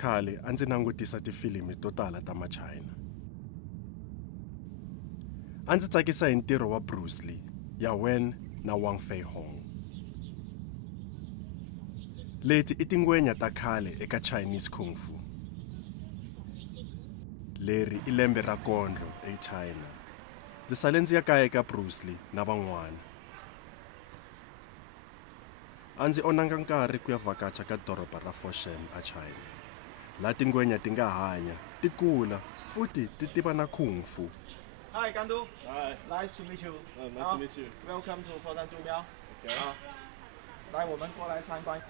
khale a ndzi langutisa tifilimi to tala ta Machina. A ndzi tsakisa hi ntirho wa Bruce Lee, ya Wen na Huang Fei Hong. Leti I tingwenya ta khale eka Chinese Kung Fu. Leri I lembe ra kondlo eChina. Ndzi sale ndzi ya kaya eka Bruce Lee na van'wana. A ndzi onanga nkarhi ku ya vakacha ka doroba ra Foshan eChina. La tingwenya ti nga hanya, ti kula, futhi ti tiva na Kung Fu. Hi, Gandu. Hi. Nice to meet you. Nice to meet you. Welcome to Foshan Zhumiao. Okay. 来，我们过来参观。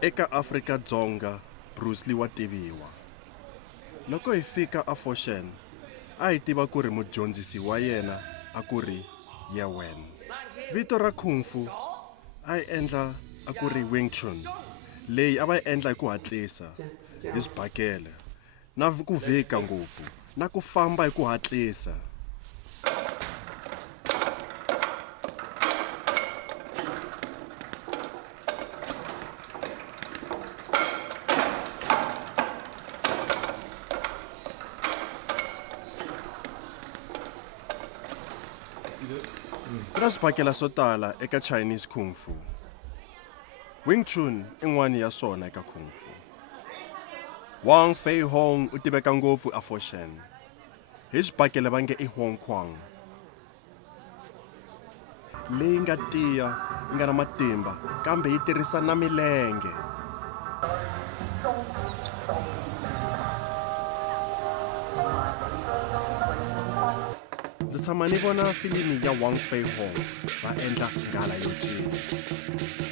Eka Afrika-Dzonga, Bruce Lee wa tiviwa. Loko hi fika a Foshan, a hi tiva ku ri mudyondzisi wa yena a ku ri Ye Wen. Vito ra Kung Fu a hi endla a ku ri Wing Chun, leyi a va yi endla hi ku hatlisa, hi swibakele, na ku vhika ngopfu, na ku famba hi ku hatlisa. Kuna swibakela swo tala eka Chinese Kung Fu. Wing Chun in'wana ya swona eka Kung Fu. Huang Fei Hong u tiveka ngopfu a Foshan. Hi swibakele va nge I Hong Kong. Leyi nga tiya, yi nga na matimba, kambe yi tirhisa na milenge. Ndzi tshama ni vona filimi ya Huang Fei Hong va endla nghala yo cina.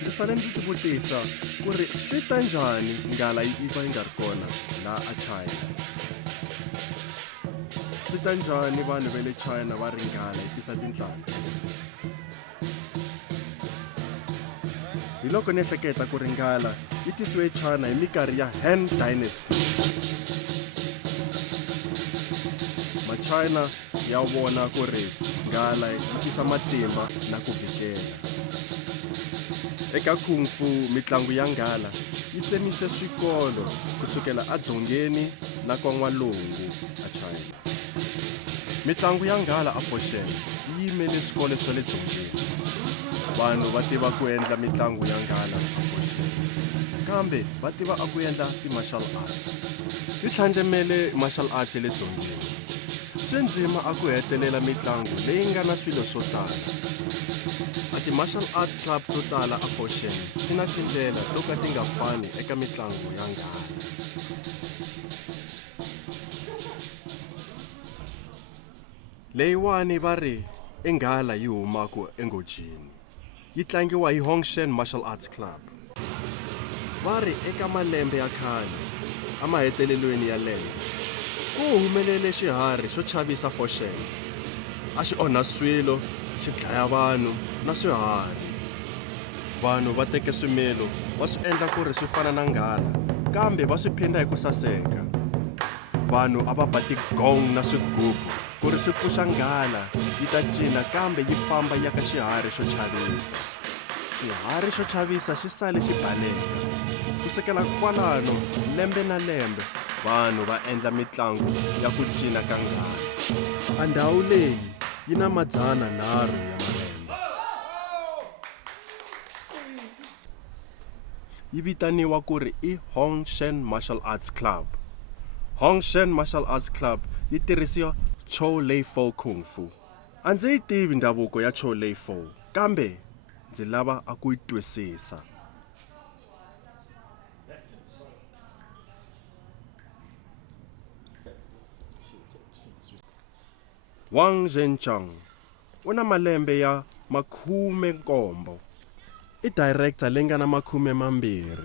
Ndzi sale ndzi tivutisa ku ri swi ta njhani nghala yi va yi nga ri kona la a China. Swi ta njhani vanhu va le China va ri nghala yi tisa tintlantla. Hi loko ni ehleketa ku ri nghala yi tisiwe China hi minkarhi ya Han Dynasty. Machina ya vona ku ri nghala yi tisa matimba na ku vhikela. Eka Kung Fu mitlangu ya nghala yi tsemise swikolo kusukela adzongeni na kwa n'walungu a China. Mitlangu ya nghala a Foshan yi yimele swikolo swa le dzongeni. Vanhu va tiva ku endla mitlangu ya nghala a Foshan, kambe va tiva a ku endla ti-martial arts. Yi tlhandlemele martial arts le dzongeni. Swi ndzima a ku hetelela mitlangu leyi nga na swilo swo tala. A ti-martial art club to tala a Foshan ti na tindlela to ka ti nga fani eka mitlangu ya nghala. Leyiwani va ri I nghala yi humaku engojini. Yi tlangiwa hi Hongshan Martial Arts Club. Va ri eka malembe ya khale, a mahetelelweni ya lembe, ku humelele xiharhi xo chavisa Foshan. A xi onha swilo, xi dlaya vanhu na swiharhi. Vanhu va teke swimilo va swi endla ku ri swi fana na nghala, kambe va swi phinda hi ku saseka. Vanhu a va ba tigong na swigubu ku ri swi pfuxa nghala yi ta cina, kambe yi famba ya ka xiharhi xo chavisa. Xiharhi xo chavisa xi sale xi baleka. Kusukela kwalano lembe na lembe vanhu va endla mitlangu ya ku cina ka nghala. A ndhawu leyi yi na 300 ya malembe. Yi vitaniwa ku ri I Hongshan Martial Arts Club. Hongshan Martial Arts Club yi tirhisiwa Cho Lei Fo Kung Fu. A ndzi yi tivi ndhavuko ya Cho Lei Fo, kambe ndzi lava a ku yi twisisa. Wang Zhenchang u na malembe ya 70. I director leyi nga na 20.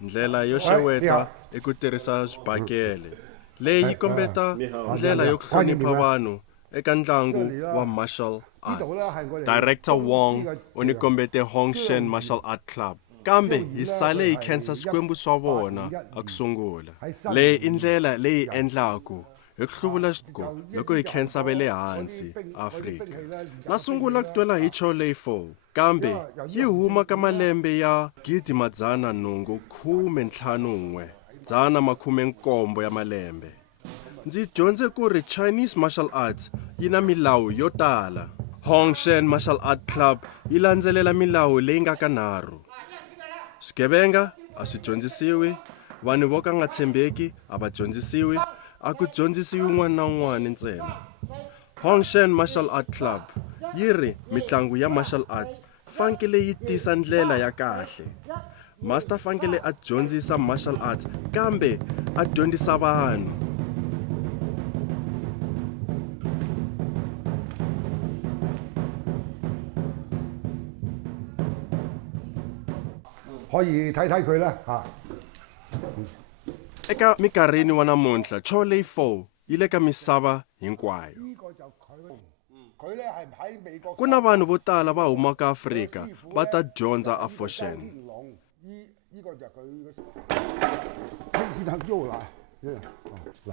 Ndlela yo xeweta I ku tirhisa swibakele. Leyi yi kombeta ndlela yo hlonipha vanhu eka ntlangu wa martial arts. Director Wong u ni kombete Hongshan Martial Art Club, kambe hi sale hi khensa swikwembu swa vona a ku sungula. Leyi I ndlela leyi endlaku hi ku hluvula xigo loko hi khensa ve le hansi Afrika. Na sungula ku twela hi Chole 4 kambe yi huma ka malembe ya 1851 170 ya malembe. Ndzi dyondze ku ri Chinese martial arts yi na milawu yo tala. Foshan Martial Art Club yi landzelela milawu leyi nga ka 3. Swigevenga a swi dyondzisiwi, vanhu vo ka nga tshembeki a va dyondzisiwi, a ku dyondzisiwi un'wana na un'wana ntsena. Foshan Martial Art Club yi ri mitlangu ya martial art fanekele yi tisa ndlela ya kahle. Master fanekele a dyondzisa martial arts kambe a dyondzisa vanhu. Eka minkarhini wa namuntlha Chole 4 yi le ka misava hinkwayo. Ku na vanhu vo tala va humaka Afrika va ta dyondza a Foshan.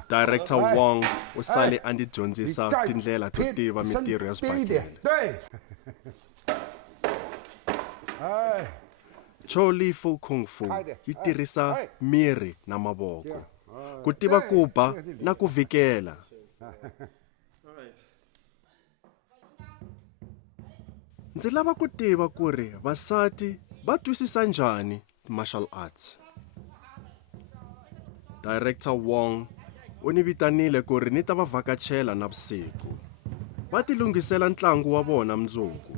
Director Wang u sale a ndzi dyondzisa tindlela to tiva mitirho ya swibakele. Chole 4 Kung Fu yi tirhisa miri na mavoko, ku tiva ku ba na ku vhikela. Ndzi lava ku tiva ku ri vasati va twisisa njhani martial arts. Director Wang u ni vitanile ku ri ni ta va vhakachela navusiku. Va ti lunghisela ntlangu wa vona mundzuku.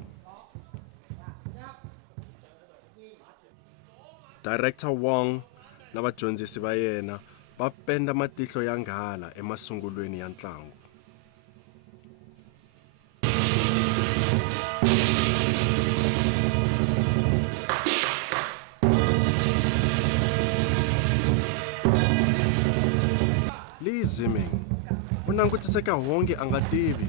Director Wang na vadyondzisi va yena va penda matihlo ya nghala emasungulweni ya ntlangu. Lee Ziming u langutiseka honge a nga tivi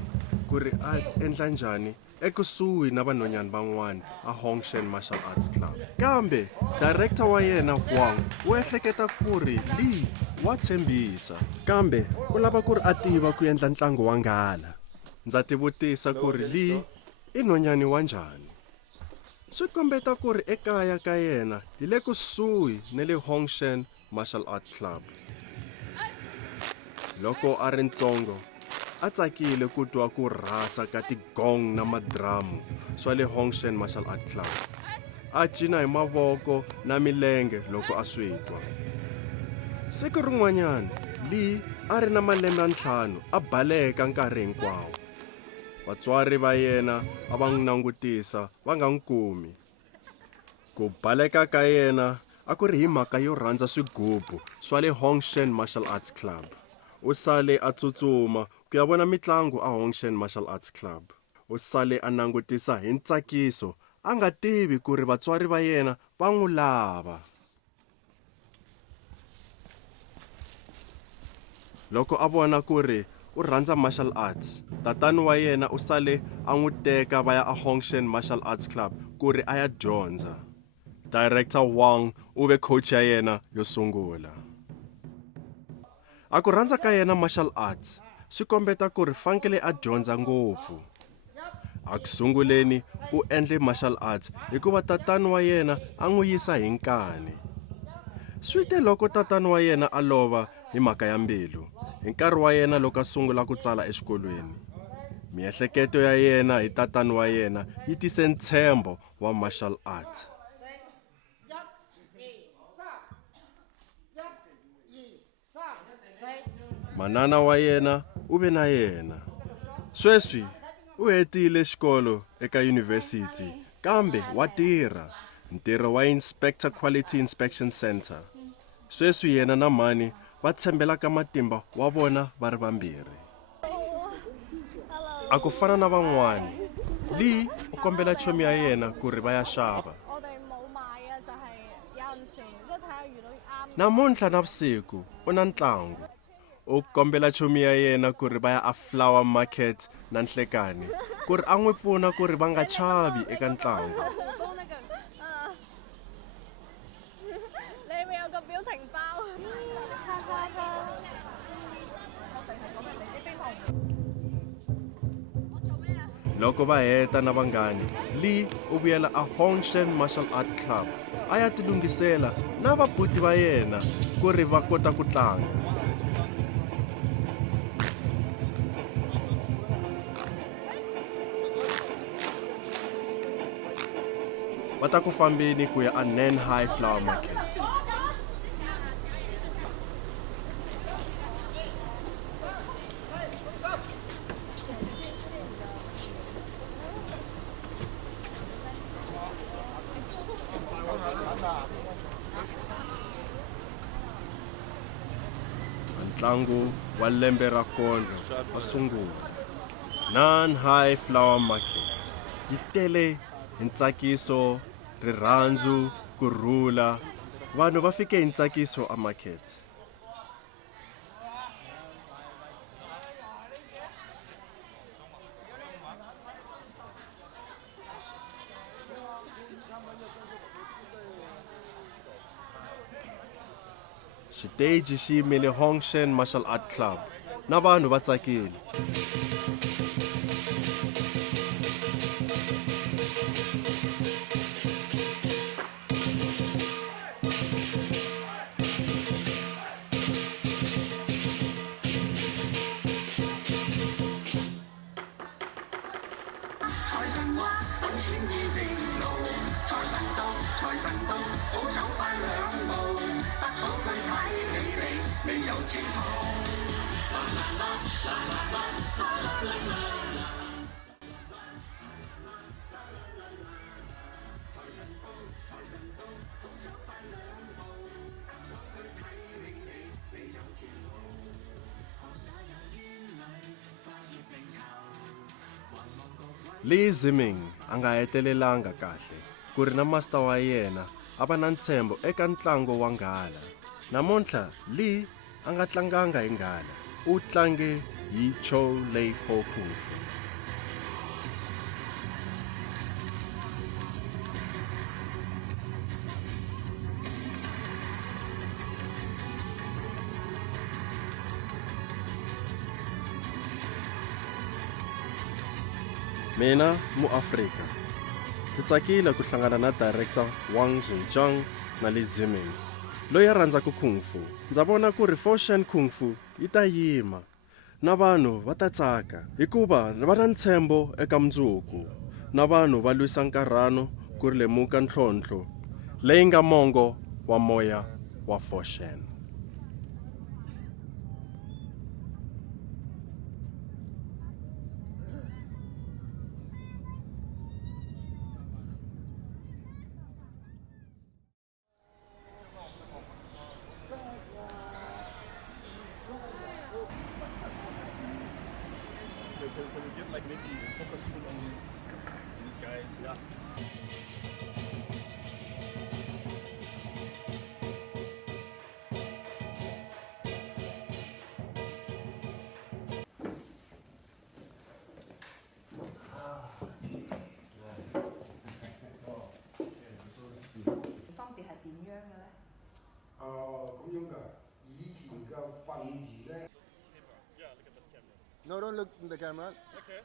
ku ri a endla njhani ekusuhi na vanhwanyana van'wana a Foshan Martial Arts Club. Kambe director wa yena Huang u ehleketa ku ri Lee wa tshembisa, kambe u lava ku ri a tiva ku endla ntlangu wa nghala. Ndza tivutisa ku ri Lee i nhwanyani wa njhani. Swi kombeta ku ri ekaya ka yena hi le kusuhi na le Foshan Martial Art Club. Loko a ri ntsongo a tsakile ku twa ku rhasa ka tigong na madramu swa le Foshan Martial Art Club. A cina hi mavoko na milenge loko a swi twa. Siku rin'wanyana Lee a ri na malembe ya 5 a baleka nkarhi hinkwawo. Vatswari va yena a va n'wi langutisa va nga n'wi kumi. Ku baleka ka yena a ku ri hi mhaka yo rhandza swigubu swa le Foshan Martial Arts Club. U sale a tsutsuma ku ya vona mitlangu a Foshan Martial Arts Club. U sale a langutisa hi ntsakiso a nga tivi ku ri vatswari va yena va n'wi lava. Loko a vona ku ri u rhandza martial arts, tatani wa yena u sale a n'wi teka va ya a Foshan Martial Arts Club ku ri a ya dyondza. Director Wang u ve coach ya yena yo sungula. A ku rhandza ka yena martial arts swi kombeta ku ri fanekele a dyondza ngopfu. A ku sunguleni u endle martial arts hikuva tatani wa yena a n'wi yisa hi nkani. Swi te loko tatani wa yena a lova hi mhaka ya mbilu, hi nkarhi wa yena loko a sungula ku tsala exikolweni. Miehleketo ya yena hi tatani wa yena yi tise ntshembo wa martial arts. Manana wa yena u ve na yena. Sweswi u hetile xikolo eka yunivhesiti kambe wa tirha ntirho wa Inspector Quality Inspection Center. Sweswi yena na mhani va tshembela ka matimba wa vona va ri vambirhi. A ku fana na van'wana, Lee u kombela chomi ya yena ku ri va ya xava. Namuntlha navusiku u na ntlangu. U kombela chomi ya yena ku ri va ya a flower market na nhlekani ku ri a n'wi pfuna ku ri va nga chavi eka ntlangu. Loko va heta na vanghani, Lee u vuyela a Foshan Martial Art Club a ya tilungisela na vabuti va yena ku ri va kota ku tlanga. Va ta ku fambeni ku ya a Nanhai Flower Market. Ntlangu wa lembe ra kondlo wa sungula. Nanhai Flower Market yi tele hi ntsakiso, rirhandzu, kurhula. Vanhu va fike hi ntsakiso a market. Xiteji xi yimile Foshan Martial Art Club na vanhu va tsakile. Lee Ziming a nga hetelelanga kahle ku ri na master wa yena a va na ntshembo eka ntlangu wa nghala. Namuntlha Lee a nga tlanganga hi nghala, u tlange hi Chow Lei Fo Kung Fu. Mina muAfrika ndzi tsakile ku hlangana na director Wang Chun na Lee Ziming loyi a rhandzaka Kung Fu. Ndza vona ku ri Foshan Kung Fu yi ta yima na vanhu va ta tsaka hikuva va na ntshembo eka mundzuku, na vanhu va lwisa nkarhano ku ri lemuka ntlhontlho leyi nga mongo wa moya wa Foshan. Can we get like maybe a focus pull on these guys? Yeah. No, don't look in the camera. Okay.